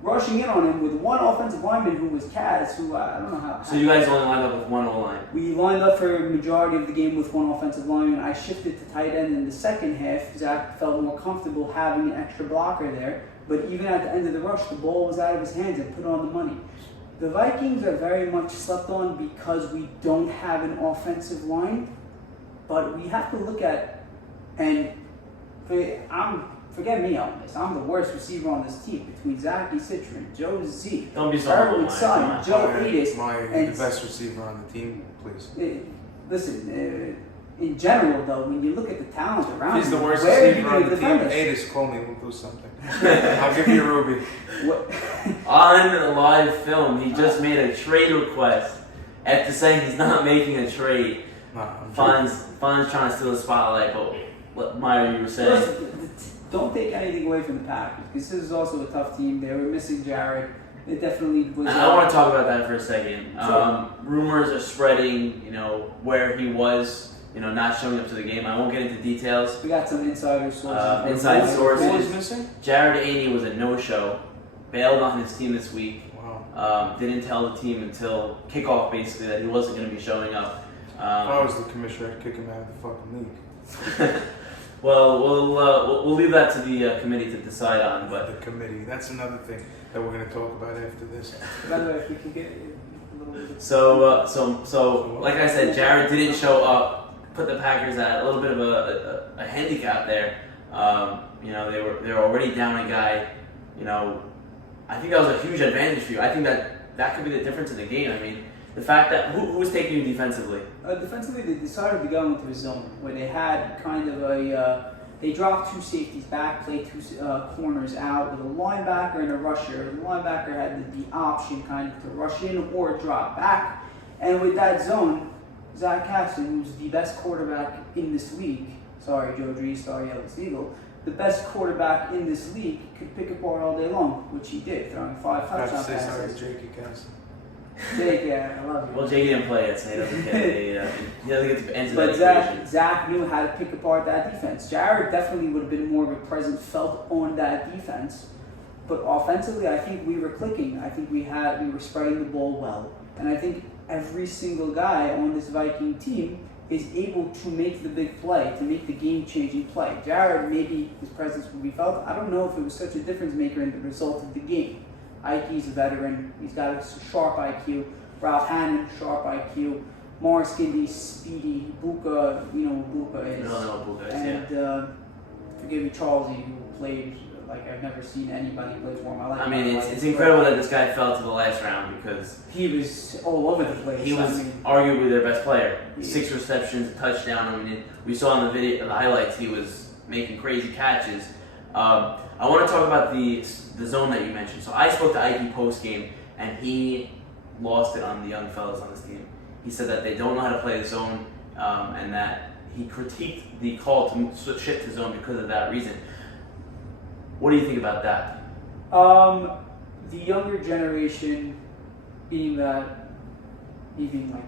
rushing in on him with one offensive lineman who was Kaz, who I don't know how. So you guys only lined up with one O-line? We lined up for a majority of the game with one offensive lineman. I shifted to tight end in the second half. Zach felt more comfortable having an extra blocker there. But even at the end of the rush, the ball was out of his hands and put on the money. The Vikings are very much slept on because we don't have an offensive line. But we have to look at, and forget me on this. I'm the worst receiver on this team between Zachy Citron, Joe Zeke, Don't be so humble, Erwin Mike. Son, Joe Adis, Meyer, and the best receiver on the team, please. Listen, in general though, when you look at the talent around He's the him, worst where are you receiver going on to the team. defend us? Adis, call me, we'll do something. I'll give you a Ruby. What? On live film, he just made a trade request after saying he's not making a trade. Fonz trying to steal the spotlight, but what Meyer, you were saying? Listen, don't take anything away from the Packers because this is also a tough team. They were missing Jared. It definitely was. I want to talk about that for a second. Sure. Rumors are spreading, where he was, not showing up to the game. I won't get into details. We got some insider sources. Inside Who sources. was missing? Jared Aney was a no-show. Bailed on his team this week. Wow. Didn't tell the team until kickoff, basically, that he wasn't going to be showing up. If I was the commissioner, I'd kick him out of the fucking league. Well, we'll leave that to the committee to decide on. But The committee. That's another thing that we're going to talk about after this. By the way, if we can get a little bit. so like I said, Jared didn't show up. Put the Packers at a little bit of a handicap there. They were already down a guy. I think that was a huge advantage for you. I think that could be the difference in the game. I mean, the fact that who was taking you defensively? Defensively, they decided to go into a zone where they had kind of they dropped 2 safeties back, played 2 corners out with a linebacker and a rusher. The linebacker had the option kind of to rush in or drop back. And with that zone, Zach Caston, who's the best quarterback in this league, sorry Joe Dries, sorry Ellis Eagle, the best quarterback in this league could pick apart all day long, which he did, throwing 5 touchdown Sorry, passes. Jakey Caston. Jake, yeah, I love you. Well, Jake didn't play it, so he doesn't get to answer that But equation. Zach knew how to pick apart that defense. Jared definitely would have been more of a present felt on that defense. But offensively, I think we were clicking. I think we were spreading the ball well. And I think every single guy on this Viking team is able to make the big play, to make the game-changing play. Jared, maybe his presence would be felt. I don't know if it was such a difference maker in the result of the game. Ikey's a veteran. He's got a sharp IQ. Ralph Hannon, sharp IQ. Morris Gindi, speedy. Buka, Buka is. No, Buka is, and forgive me, Charlesy, who played like I've never seen anybody play for him. I mean, it's incredible that this guy fell to the last round because he was all over the place. He was arguably their best player. 6 receptions, a touchdown. I mean, we saw in the video, the highlights, he was making crazy catches. I want to talk about the zone that you mentioned. So I spoke to Ike post game, and he lost it on the young fellas on this team. He said that they don't know how to play the zone, and that he critiqued the call to shift to zone because of that reason. What do you think about that? The younger generation, being like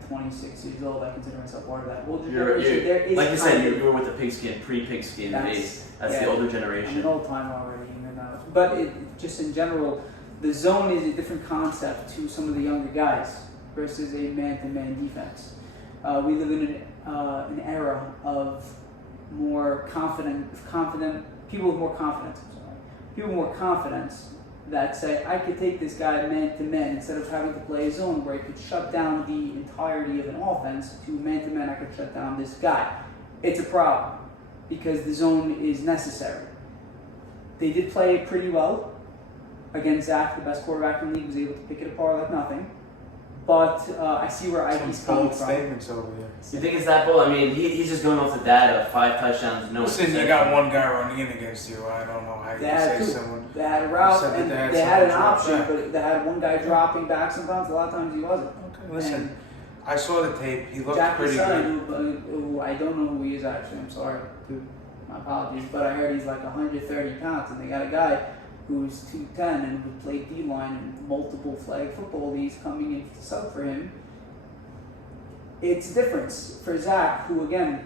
26 years old, I consider myself part of that older generation. There is like you said, you were with the pigskin, pre-pigskin days. That's the older generation. I'm an old timer already, but just in general, the zone is a different concept to some of the younger guys. versus a man-to-man defense. We live in an era of more confident people with more confidence. People with more confidence that say, I could take this guy man-to-man instead of having to play a zone where he could shut down the entirety of an offense. To man-to-man, I could shut down this guy. It's a problem because the zone is necessary. They did play it pretty well against Zach, the best quarterback in the league, was able to pick it apart like nothing. But I see where Ike's coming bold from. statements over here. You think it's that bold? I mean, he's just going off the data. 5 touchdowns, no. Listen, you got one guy running in against you. I don't know how you say someone. They had a route said that and they they had had an someone option, drop back. but they had one guy dropping back sometimes. A lot of times he wasn't. Okay, listen, And I saw the tape. He looked Jack pretty Son, good. who I don't know who he is actually. I'm sorry. My apologies. But I heard he's like 130 pounds, and they got a guy who's 210 and who played D-line in multiple flag football leagues coming in to sub for him. It's a difference for Zach, who again,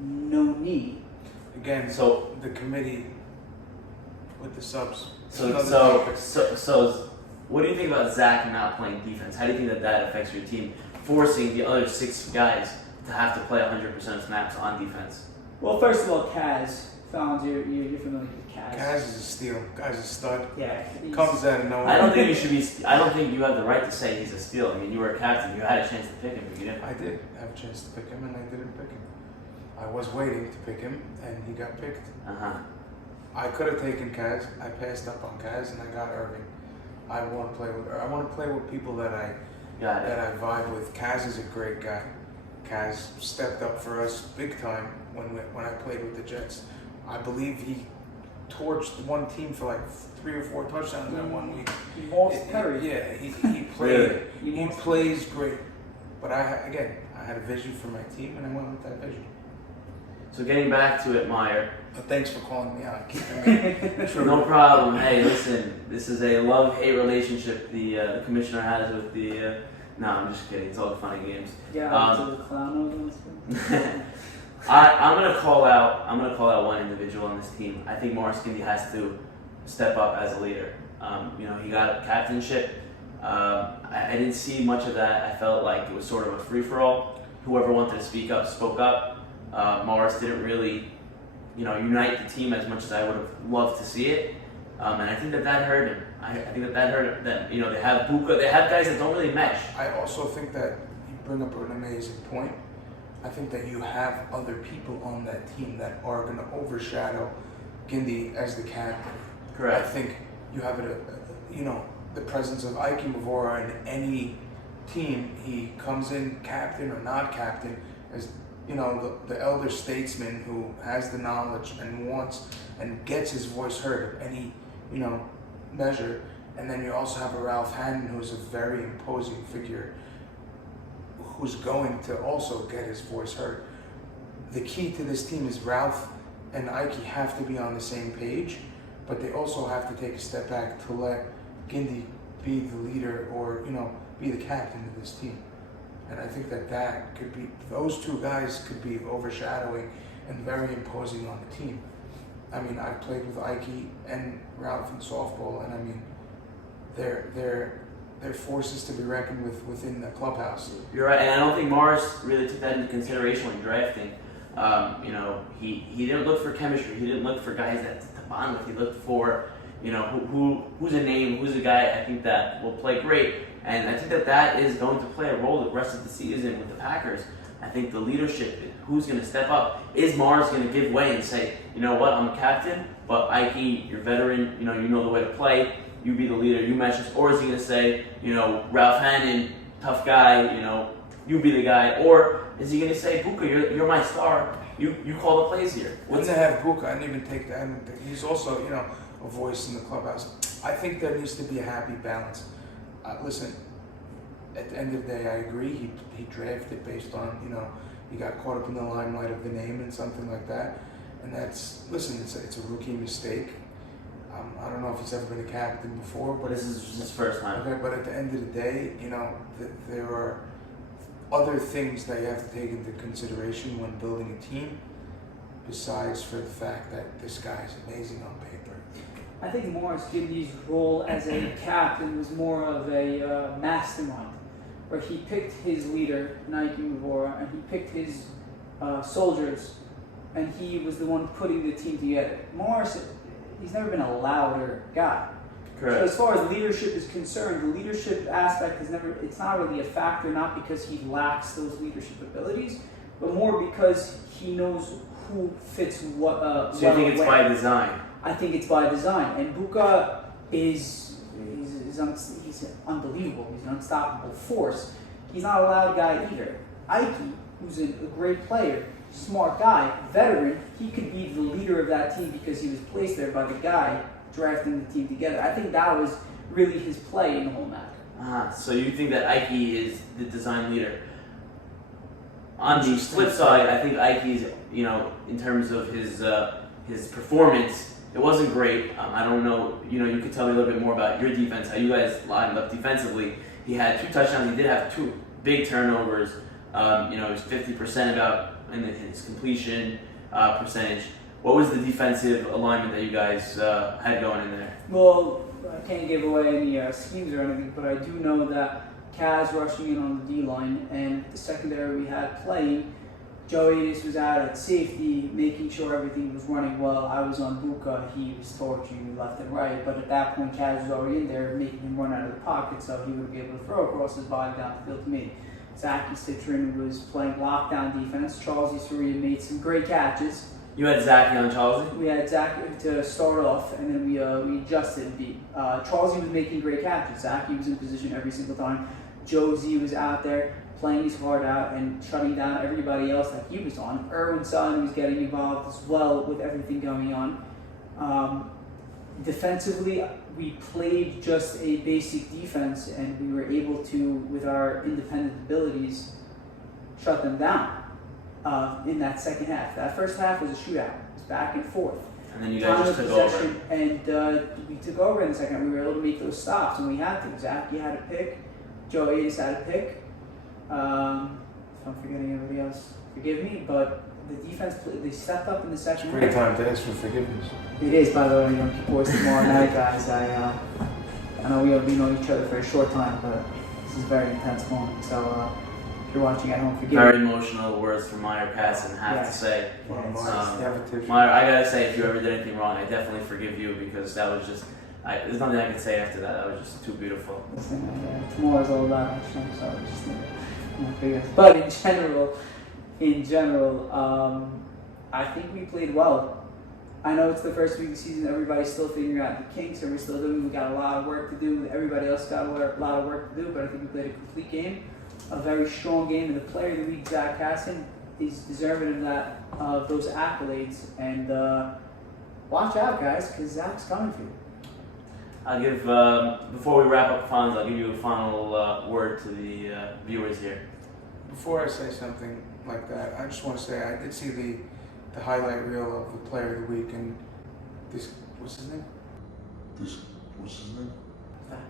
no knee. Again, So- the committee with the subs. So, Another so, topic. so, what do you think about Zach not playing defense? How do you think that affects your team, forcing the other 6 guys to have to play 100% of snaps on defense? Well, first of all, Kaz. Fonz, you're familiar with Kaz. Kaz is a steal. Guy's a stud. Yeah. he's- Comes out of nowhere. I don't think you should be. I don't think you have the right to say he's a steal. I mean, you were a captain. You had a chance to pick him, but you didn't. I did have a chance to pick him, and I didn't pick him. I was waiting to pick him, and he got picked. I could have taken Kaz. I passed up on Kaz, and I got Irving. I want to play with people that I Got it. vibe with. Kaz is a great guy. Kaz stepped up for us big time when I played with the Jets. I believe he torched one team for like 3 or 4 touchdowns that 1 week. He lost Perry. Yeah, he played. Really? He plays great. But I had a vision for my team, and I went with that vision. So getting back to it, Meyer. But thanks for calling me out. Keeping me true. No problem. Hey, listen. This is a love-hate relationship the commissioner has with the. No, I'm just kidding. It's all fun and games. Yeah, to the clown audience. I'm gonna call out one individual on this team. I think Morris Kindy has to step up as a leader. He got a captainship. I didn't see much of that. I felt like it was sort of a free-for-all. Whoever wanted to speak up spoke up. Morris didn't really, unite the team as much as I would have loved to see it. And I think that hurt him. I think that hurt him. That they have Buka, they have guys that don't really mesh. I also think that you bring up an amazing point. I think that you have other people on that team that are going to overshadow Gindi as the captain. Correct. I think you have the presence of Ike Mavora in any team. He comes in captain or not captain as the elder statesman who has the knowledge and wants and gets his voice heard at any measure. And then you also have a Ralph Hannon, who's a very imposing figure, who's going to also get his voice heard. The key to this team is Ralph and Ike have to be on the same page, but they also have to take a step back to let Gindi be the leader or be the captain of this team. And I think that could be, those 2 guys could be overshadowing and very imposing on the team. I mean, I've played with Ike and Ralph in softball, and I mean, they're forces to be reckoned with within the clubhouse. You're right, and I don't think Morris really took that into consideration when drafting. He didn't look for chemistry. He didn't look for guys that to bond with. He looked for who's a name, who's a guy I think that will play great. And I think that is going to play a role the rest of the season with the Packers. I think the leadership, who's going to step up? Is Morris going to give way and say, you know what, I'm a captain, but Ike, you're veteran, you know the way to play, you be the leader, you match us? Or is he going to say, Ralph Hannon, tough guy, you be the guy? Or is he going to say, Buka, you're my star, you call the plays here? When they have Buka, I didn't even take that. He's also, a voice in the clubhouse. I think there needs to be a happy balance. Listen, at the end of the day, I agree. He drafted based on, he got caught up in the limelight of the name and something like that. And it's a rookie mistake. I don't know if he's ever been a captain before, but This is his first time. Okay, but at the end of the day, there are other things that you have to take into consideration when building a team, besides for the fact that this guy is amazing on paper. I think Morris Gindy's role as a captain was more of a mastermind. where he picked his leader, Nike Muvora, and he picked his soldiers, and he was the one putting the team together. Morris, he's never been a louder guy. Correct. So as far as leadership is concerned, the leadership aspect it's not really a factor, not because he lacks those leadership abilities, but more because he knows who fits what. So you think it's by design? I think it's by design. And Buka he's unbelievable. He's an unstoppable force. He's not a loud guy either. Ike, who's a great player, smart guy, veteran, he could be the leader of that team because he was placed there by the guy drafting the team together. I think that was really his play in the whole match. So you think that Ike is the design leader? On the flip side, I think Ike's, in terms of his performance, it wasn't great. I don't know, you could tell me a little bit more about your defense, how you guys lined up defensively. He had 2 touchdowns. He did have 2 big turnovers. It was 50% about in his completion percentage. What was the defensive alignment that you guys had going in there? Well, I can't give away any schemes or anything, but I do know that Kaz rushing in on the D-line, and the secondary we had playing, Joe Adis was out at safety, making sure everything was running well. I was on Buka, he was torching left and right, but at that point Kaz was already in there, making him run out of the pocket, so he would be able to throw across his body down the field to me. Zachy Citron was playing lockdown defense. Charles Easteria made some great catches. You had Zachy on Charlesy? We had Zachy to start off, and then we adjusted and beat. Charlesy was making great catches. Zachy was in position every single time. Josie was out there playing his heart out and shutting down everybody else that he was on. Erwin Sutton was getting involved as well with everything going on. Defensively, we played just a basic defense, and we were able to, with our independent abilities, shut them down in that second half. That first half was a shootout. It was back and forth. And then you guys just took over. And we took over in the second half. We were able to make those stops, and we had to. Zachy had a pick. Joe Adis had a pick. If I'm forgetting everybody else, forgive me, but the defense, they stepped up in the second half. Great time to ask for forgiveness. It is, by the way, boys tomorrow night, guys. I know we know each other for a short time, but this is a very intense moment. So if you're watching at home, forgive me. Very emotional words from Meyer Casson, have to say. Meyer, I gotta say, if you ever did anything wrong, I definitely forgive you, because that was just, there's nothing I can say after that. That was just too beautiful. Listen, tomorrow's all about action, so just but in general, I think we played well. I know it's the first week of the season. Everybody's still figuring out the kinks, and we're still doing. We got a lot of work to do. Everybody else got a lot of work to do, but I think we played a complete game, a very strong game, and the player of the week, Zach Casson, is deserving of those accolades. And watch out, guys, because Zach's coming for you. I'll give, before we wrap up Fonz, I'll give you a final word to the viewers here. Before I say something like that, I just want to say I did see the highlight reel of the player of the week, and this, what's his name?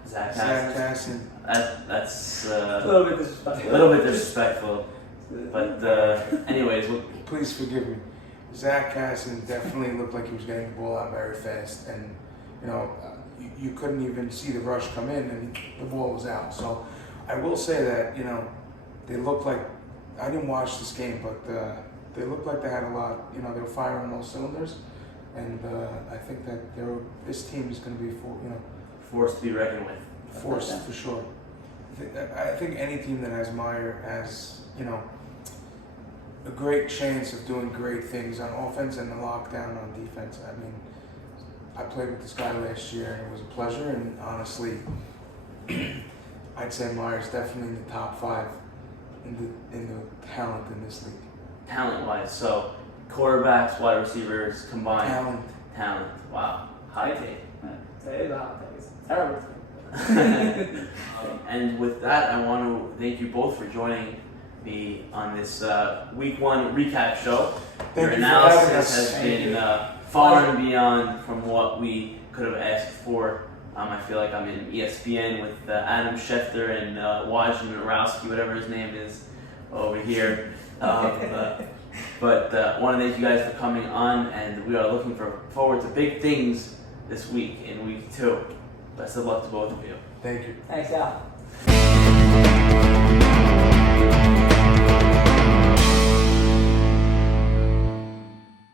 Zach Casson. That's A little bit disrespectful. A little bit disrespectful. But anyways, Please forgive me. Zach Casson definitely looked like he was getting the ball out very fast, and you couldn't even see the rush come in, and the ball was out. So I will say that they looked like, I didn't watch this game, but they looked like they had a lot. They were firing on all cylinders, and I think that this team is going to be forced to be reckoned with. Forced for sure. I think any team that has Meyer has a great chance of doing great things on offense and the lockdown on defense. I mean, I played with this guy last year, and it was a pleasure. And honestly, I'd say Meyer's definitely in the top 5 in the talent in this league. Talent-wise, so quarterbacks, wide receivers combined. Talent. Wow. High take. Say about that. It's terrible. And with that, I want to thank you both for joining me on this Week 1 recap show. Your analysis has been far and beyond from what we could have asked for. I feel like I'm in ESPN with Adam Schefter and Wojnarowski, whatever his name is, over here. But want to thank you guys for coming on, and we are looking forward to big things this week in Week 2. Best of luck to both of you. Thank you. Thanks, Al.